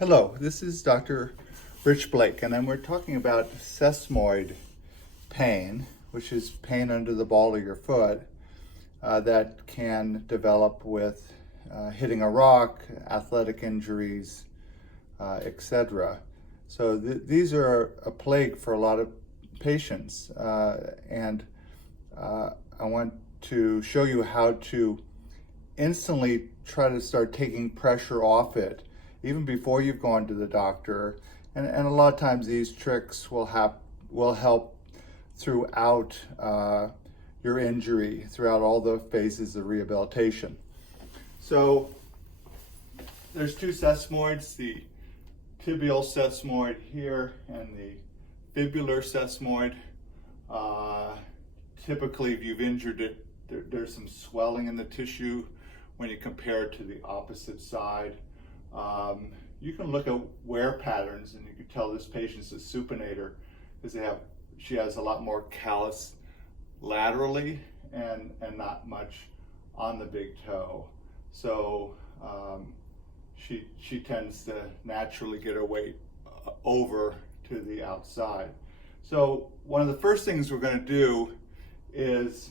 Hello, this is Dr. Rich Blake, and we're talking about sesamoid pain, which is pain under the ball of your foot that can develop with hitting a rock, athletic injuries, etc. So these are a plague for a lot of patients, and I want to show you how to instantly try to start taking pressure off it even before you've gone to the doctor. And a lot of times these tricks will help throughout your injury, throughout all the phases of rehabilitation. So there's two sesamoids, the tibial sesamoid here and the fibular sesamoid. Typically, if you've injured it, there's some swelling in the tissue when you compare it to the opposite side. You can look at wear patterns and you can tell this patient's a supinator because she has a lot more callus laterally and not much on the big toe. So she tends to naturally get her weight over to the outside. So one of the first things we're going to do is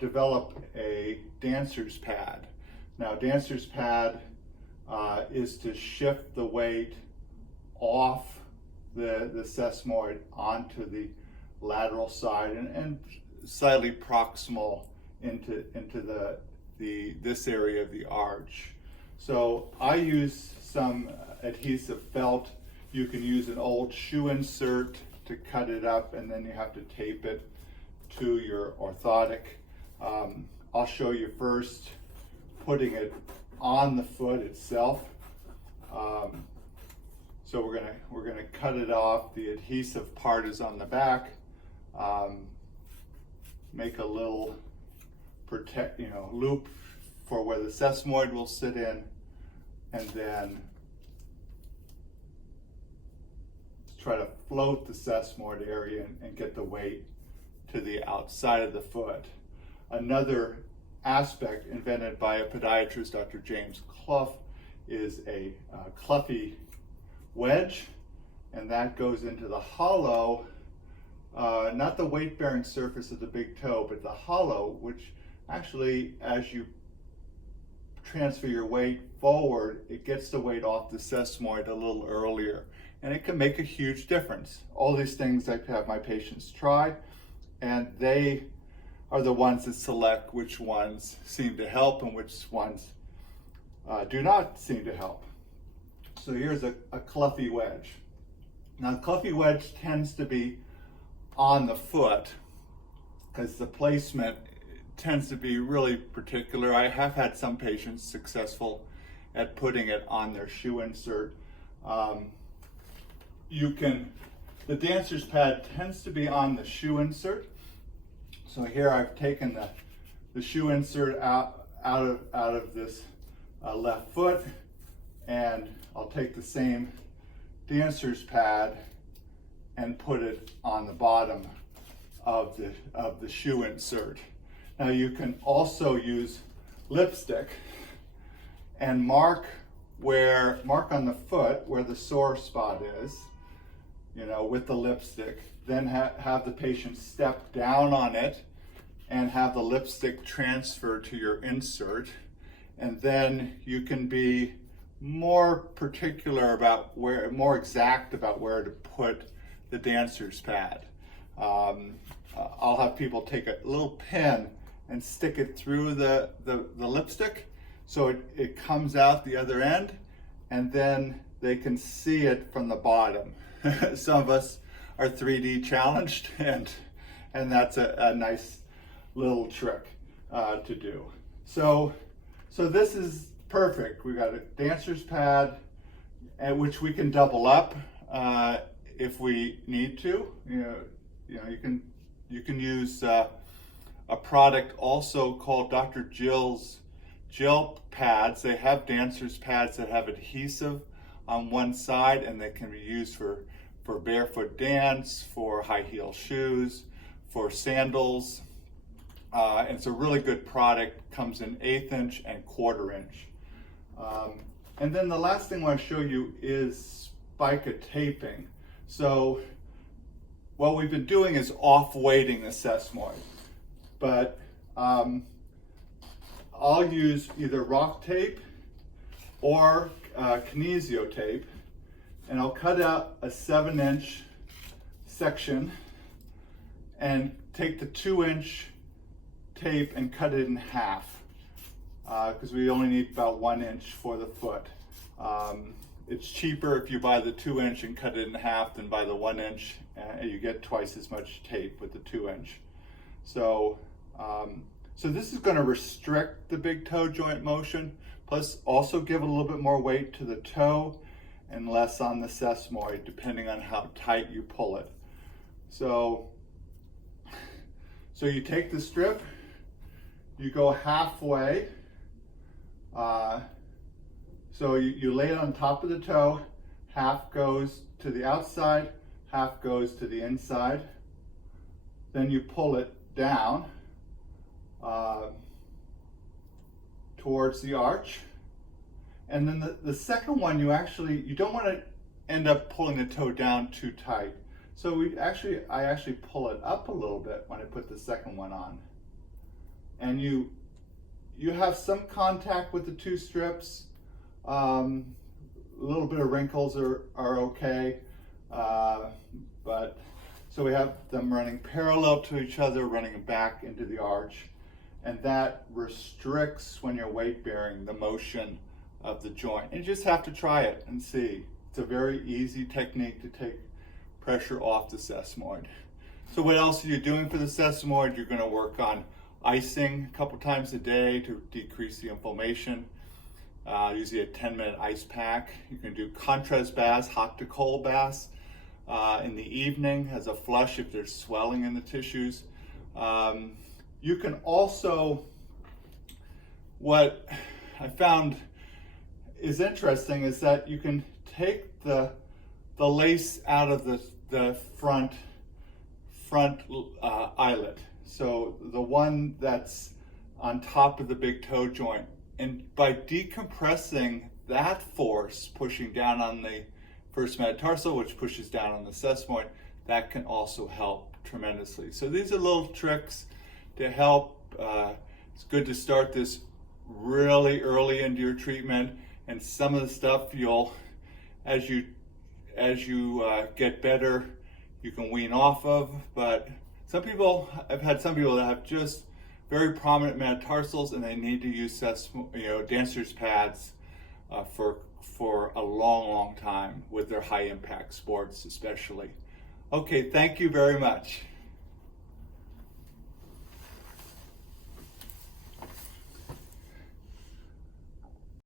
develop a dancer's pad. Now, dancer's pad is to shift the weight off the sesamoid onto the lateral side and slightly proximal into this area of the arch. So I use some adhesive felt. You can use an old shoe insert to cut it up, and then you have to tape it to your orthotic. I'll show you first putting it on the foot itself. So we're gonna cut it off. The adhesive part is on the back. Make a little loop for where the sesamoid will sit in, and then try to float the sesamoid area and get the weight to the outside of the foot. Another aspect invented by a podiatrist, Dr. James Cluff, is a Cluffy wedge, and that goes into the hollow, not the weight-bearing surface of the big toe, but the hollow, which actually, as you transfer your weight forward, it gets the weight off the sesamoid a little earlier, and it can make a huge difference. All these things I have my patients try, and they are the ones that select which ones seem to help and which ones do not seem to help. So here's a Cluffy wedge. Now, the Cluffy wedge tends to be on the foot because the placement tends to be really particular. I have had some patients successful at putting it on their shoe insert. The dancer's pad tends to be on the shoe insert. So here I've taken the shoe insert out of this left foot, and I'll take the same dancer's pad and put it on the bottom of the shoe insert. Now, you can also use lipstick and mark on the foot where the sore spot is, with the lipstick. Then have the patient step down on it and have the lipstick transfer to your insert. And then you can be more particular more exact about where to put the dancer's pad. I'll have people take a little pin and stick it through the lipstick so it comes out the other end, and then they can see it from the bottom. Some of us are 3D challenged, and that's a nice little trick to do. So this is perfect. We got a dancer's pad, which we can double up if we need to. You can use a product also called Dr. Jill's gel pads. They have dancer's pads that have adhesive on one side, and they can be used for barefoot dance, for high heel shoes, for sandals. It's a really good product. Comes in 1/8 inch and 1/4 inch. And then the last thing I want to show you is spica taping. So what we've been doing is off-weighting the sesamoid, but I'll use either rock tape or kinesio tape, and I'll cut out a 7-inch section and take the 2-inch tape and cut it in half, because we only need about 1 inch for the foot. It's cheaper if you buy the 2-inch and cut it in half than buy the 1-inch, and you get twice as much tape with the 2-inch. So, so this is going to restrict the big toe joint motion, plus also give a little bit more weight to the toe and less on the sesamoid, depending on how tight you pull it. So you take the strip, you go halfway. So you lay it on top of the toe, half goes to the outside, half goes to the inside. Then you pull it down towards the arch. And then the second one, you don't want to end up pulling the toe down too tight. So I actually pull it up a little bit when I put the second one on. And you have some contact with the two strips. A little bit of wrinkles are okay, but so we have them running parallel to each other, running back into the arch, and that restricts, when you're weight bearing, the motion of the joint. And you just have to try it and see. It's a very easy technique to take pressure off the sesamoid. So what else are you doing for the sesamoid? You're going to work on icing a couple times a day to decrease the inflammation. Usually a 10-minute ice pack. You can do contrast baths, hot to cold baths in the evening as a flush if there's swelling in the tissues. You can also, what I found is interesting is that you can take the lace out of the front eyelet. So the one that's on top of the big toe joint. And by decompressing that force, pushing down on the first metatarsal, which pushes down on the sesamoid, that can also help tremendously. So these are little tricks to help. It's good to start this really early into your treatment, and some of the stuff as you get better, you can wean off of. But I've had some people that have just very prominent metatarsals, and they need to use dancer's pads for a long time with their high impact sports especially. Okay, thank you very much.